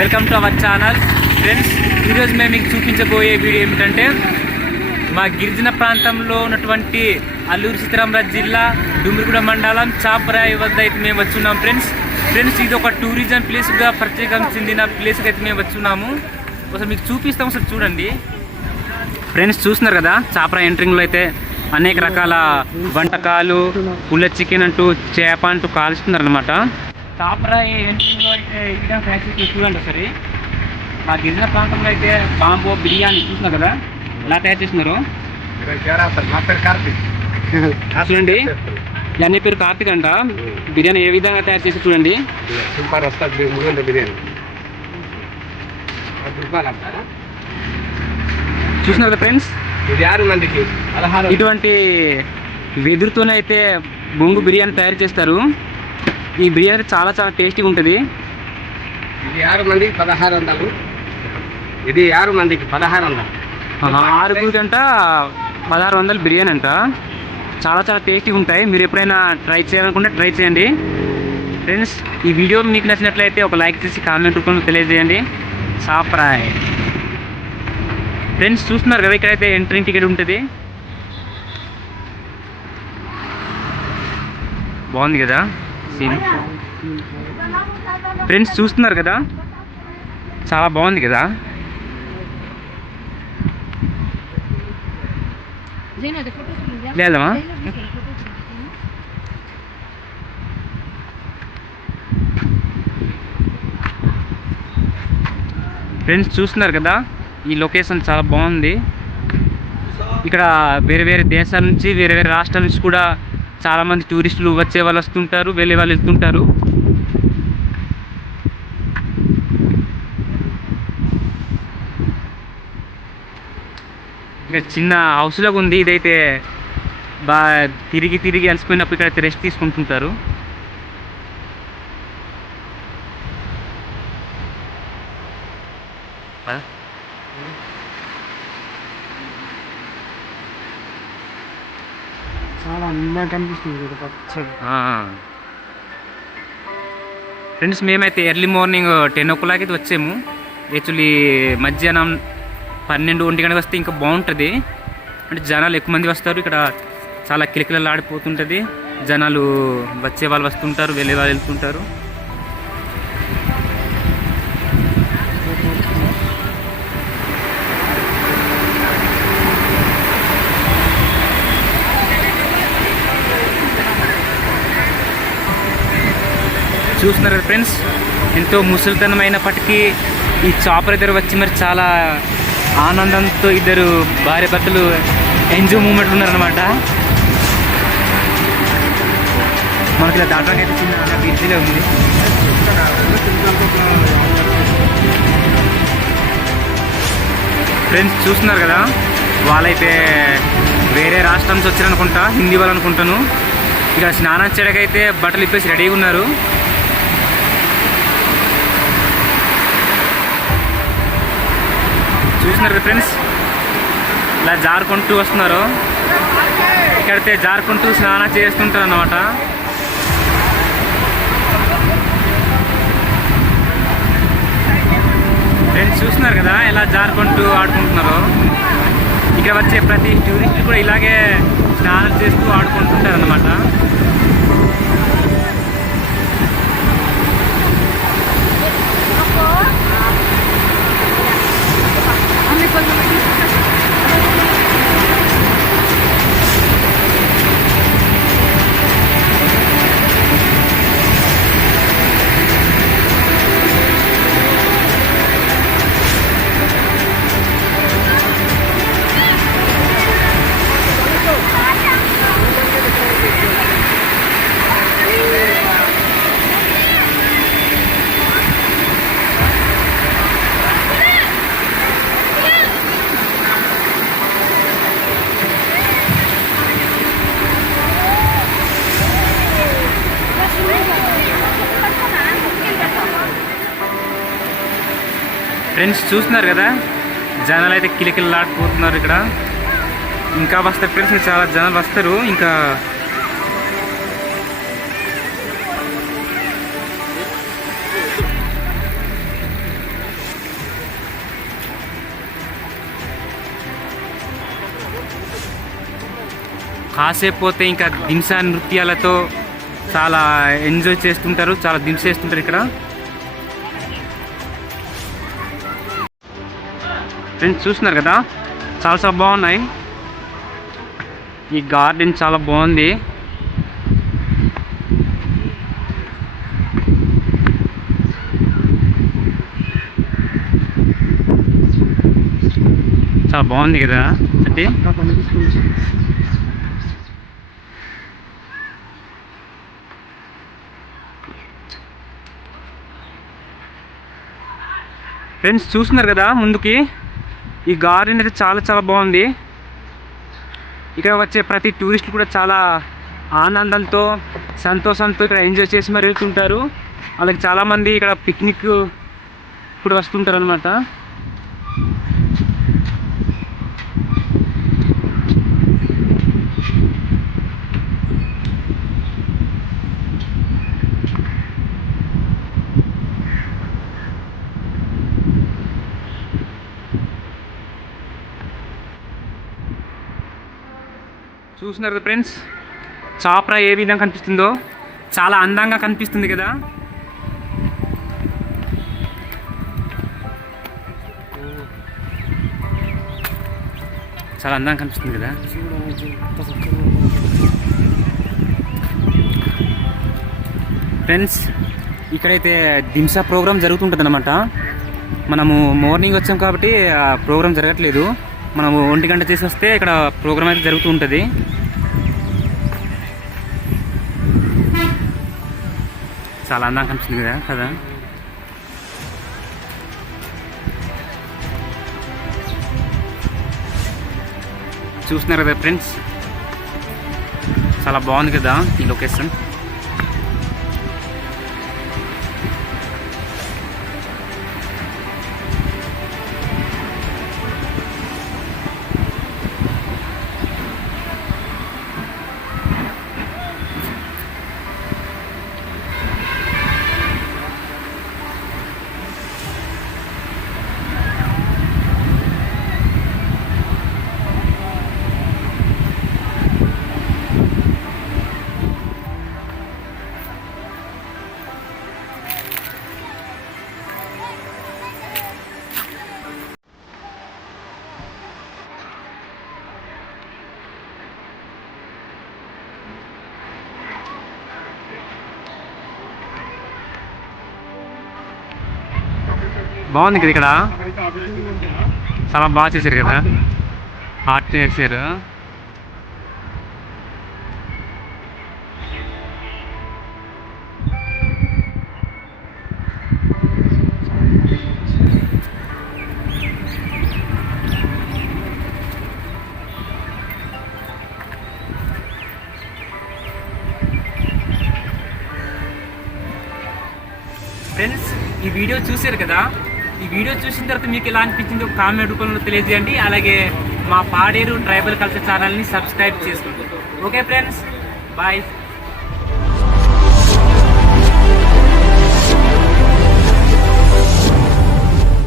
Welcome to our channel friends ఈరోజు మేము మీకు చూపించబోయే వీడియో ఏమిటంటే మా గిరిజన ప్రాంతంలో ఉన్నటువంటి అల్లూరు సీతారామరాజు జిల్లా డుమ్రిగూడ మండలం చాపరాయి వద్ద అయితే మేము వచ్చున్నాం ఫ్రెండ్స్ ఫ్రెండ్స్ ఇది ఒక టూరిజం ప్లేస్గా ప్రత్యేకం చెందిన ప్లేస్కి అయితే మేము వచ్చున్నాము. ఒకసారి మీకు చూపిస్తాం ఒకసారి చూడండి. ఫ్రెండ్స్ చూస్తున్నారు కదా చాపరా ఎంట్రింగ్లో అయితే అనేక రకాల వంటకాలు పుల్ల చికెన్ అంటూ చేప అంటూ కాల్చుతున్నారు అనమాట చాపరా ఎంట్రింగ్లో అయితే ఈ విధంగా చేసి చూడండి ఒకసారి. మా గిరిజన ప్రాంతంలో అయితే బాంబో బిర్యానీ చూస్తున్నారు కదా? ఎలా తయారు చేస్తున్నారు? నా పేరు కార్తీక్. చూడండి. అన్ని పేరు కార్తీక్ అంట. బిర్యానీ ఏ విధంగా తయారు చేసి చూడండి. సూపర్ వస్తుంది బిర్యానీ. చూస్తున్నారు కదా ఫ్రెండ్స్ ఇది ఆరు మందికి ఇటువంటి వెదురుతోనైతే బొంగు బిర్యానీ తయారు చేస్తారు. ఈ బిర్యానీ చాలా చాలా టేస్టీగా ఉంటుంది. ఇది ఆరు మందికి పదహారు వందలు. ఇది ఆరు మందికి పదహారు వందలు. ఆరుగురు గంట పదహారు వందల బిర్యానీ అంట. చాలా చాలా టేస్టీగా ఉంటాయి. మీరు ఎప్పుడైనా ట్రై చేయాలనుకుంటే ట్రై చేయండి. ఫ్రెండ్స్ ఈ వీడియో మీకు నచ్చినట్లయితే ఒక లైక్ చేసి కామెంట్ రూపంలో తెలియజేయండి. సాప్రాయ్ ఫ్రెండ్స్ చూస్తున్నారు కదా ఇక్కడైతే ఎంట్రీ టికెట్ ఉంటుంది. బాగుంది కదా? సీన్ ఫ్రెండ్స్ చూస్తున్నారు కదా? చాలా బాగుంది కదా? లేదమ్మా ఫ్రెండ్స్ చూస్తున్నారు కదా? ఈ లొకేషన్ చాలా బాగుంది. ఇక్కడ వేరే వేరే దేశాల నుంచి వేరే వేరే రాష్ట్రాల నుంచి కూడా చాలామంది టూరిస్టులు వచ్చే వాళ్ళు వస్తుంటారు వెళ్ళే వాళ్ళు వెళ్తుంటారు. ఇంకా చిన్న హౌస్ లాగా ఉంది. ఇదైతే బాగా తిరిగి తిరిగి అలసిపోయినప్పుడు ఇక్కడ రెస్ట్ తీసుకుంటుంటారు పద. చాలా అందంగా కనిపిస్తుంది ఇది పచ్చగా ఆ. ఫ్రెండ్స్ మేమైతే early morning ten o'clock అయితే వచ్చాము. యాక్చువల్లీ మధ్యాహ్నం పన్నెండు ఒంటి గంటకి వస్తే ఇంకా బాగుంటుంది. అంటే జనాలు ఎక్కువ మంది వస్తారు. ఇక్కడ చాలా కిలకిలలు ఆడిపోతుంటుంది జనాలు వచ్చే వాళ్ళు వస్తుంటారు వెళ్ళే వాళ్ళు వెళ్తుంటారు. చూస్తున్నారు కదా ఫ్రెండ్స్. ఎంతో ముసలితనమైనప్పటికీ ఈ చాపర్ దగ్గర వచ్చి మరి చాలా ఆనందంతో ఇద్దరు భార్య భర్తలు ఎంజాయ్ మూమెంట్ ఉన్నారనమాట మనకి ఇలా దాటానికి అయితే చిన్న బిజీగా ఉంది. ఫ్రెండ్స్ చూస్తున్నారు కదా వాళ్ళైతే వేరే రాష్ట్రం నుంచి వచ్చారనుకుంటా హిందీ వాళ్ళు అనుకుంటాను. ఇక స్నానం చేయడానికి అయితే బట్టలు ఇప్పేసి రెడీగా ఉన్నారు. చూసినారు కదా ఫ్రెండ్స్? ఇలా జారుకుంటూ వస్తున్నారు. ఇక్కడైతే జారుకుంటూ స్నానం చేస్తుంటారు అన్నమాట ఫ్రెండ్స్ చూస్తున్నారు కదా ఎలా జారుకుంటూ ఆడుకుంటున్నారు. ఇక్కడ వచ్చే ప్రతి టూరిస్టులు కూడా ఇలాగే స్నానం చేస్తూ ఆడుకుంటుంటారు అన్నమాట ఫ్రెండ్స్ చూస్తున్నారు కదా? జనాలు అయితే కిలకిలలాడిపోతున్నారు ఇక్కడ. ఇంకా వస్తారు ఫ్రెండ్స్ చాలా జనాలు వస్తారు. ఇంకా కాసేపు పోతే ఇంకా దింసా నృత్యాలతో చాలా ఎంజాయ్ చేస్తుంటారు చాలా దింసేస్తుంటారు ఇక్కడ. ఫ్రెండ్స్ చూస్తున్నారు కదా? చాలా చాలా బాగున్నాయి. ఈ గార్డెన్ చాలా బాగుంది. చాలా బాగుంది కదా? అంటే? ఫ్రెండ్స్ చూస్తున్నారు కదా ముందుకి? ఈ గార్డెన్ అయితే చాలా చాలా బాగుంది. ఇక్కడ వచ్చే ప్రతి టూరిస్ట్ కూడా చాలా ఆనందంతో సంతోషంతో ఇక్కడ ఎంజాయ్ చేసి మరి వెళ్తుంటారు. అలాగే చాలామంది ఇక్కడ పిక్నిక్ కూడా వస్తుంటారు అనమాట చూస్తున్నారు కదా ఫ్రెండ్స్ చాప్రా ఏ విధంగా కనిపిస్తుందో చాలా అందంగా కనిపిస్తుంది కదా. చాలా అందంగా కనిపిస్తుంది కదా. ఫ్రెండ్స్ ఇక్కడైతే దింసా ప్రోగ్రామ్ జరుగుతుంటుంది అనమాట మనము మార్నింగ్ వచ్చాం కాబట్టి ఆ ప్రోగ్రామ్ జరగట్లేదు. మనము ఒంటి గంట చేసి వస్తే ఇక్కడ ప్రోగ్రామ్ అయితే జరుగుతూ ఉంటుంది. చాలా అందంగా కనిపిస్తుంది కదా కదా చూస్తున్నారు కదా ఫ్రెండ్స్ చాలా బాగుంది కదా ఈ లొకేషన్ బాగుంది కదా ఇక్కడ. చాలా బాగా చేశారు కదా. ఆర్ట్ చేశారు. ఫ్రెండ్స్ ఈ వీడియో చూశారు కదా? ఈ వీడియో చూసిన తర్వాత మీకు ఎలా అనిపించిందో కామెంట్ రూపంలో తెలియజేయండి. అలాగే మా పాడేరు ట్రైబల్ కల్చర్ ఛానల్ని సబ్స్క్రైబ్ చేసుకోండి. Okay friends bye.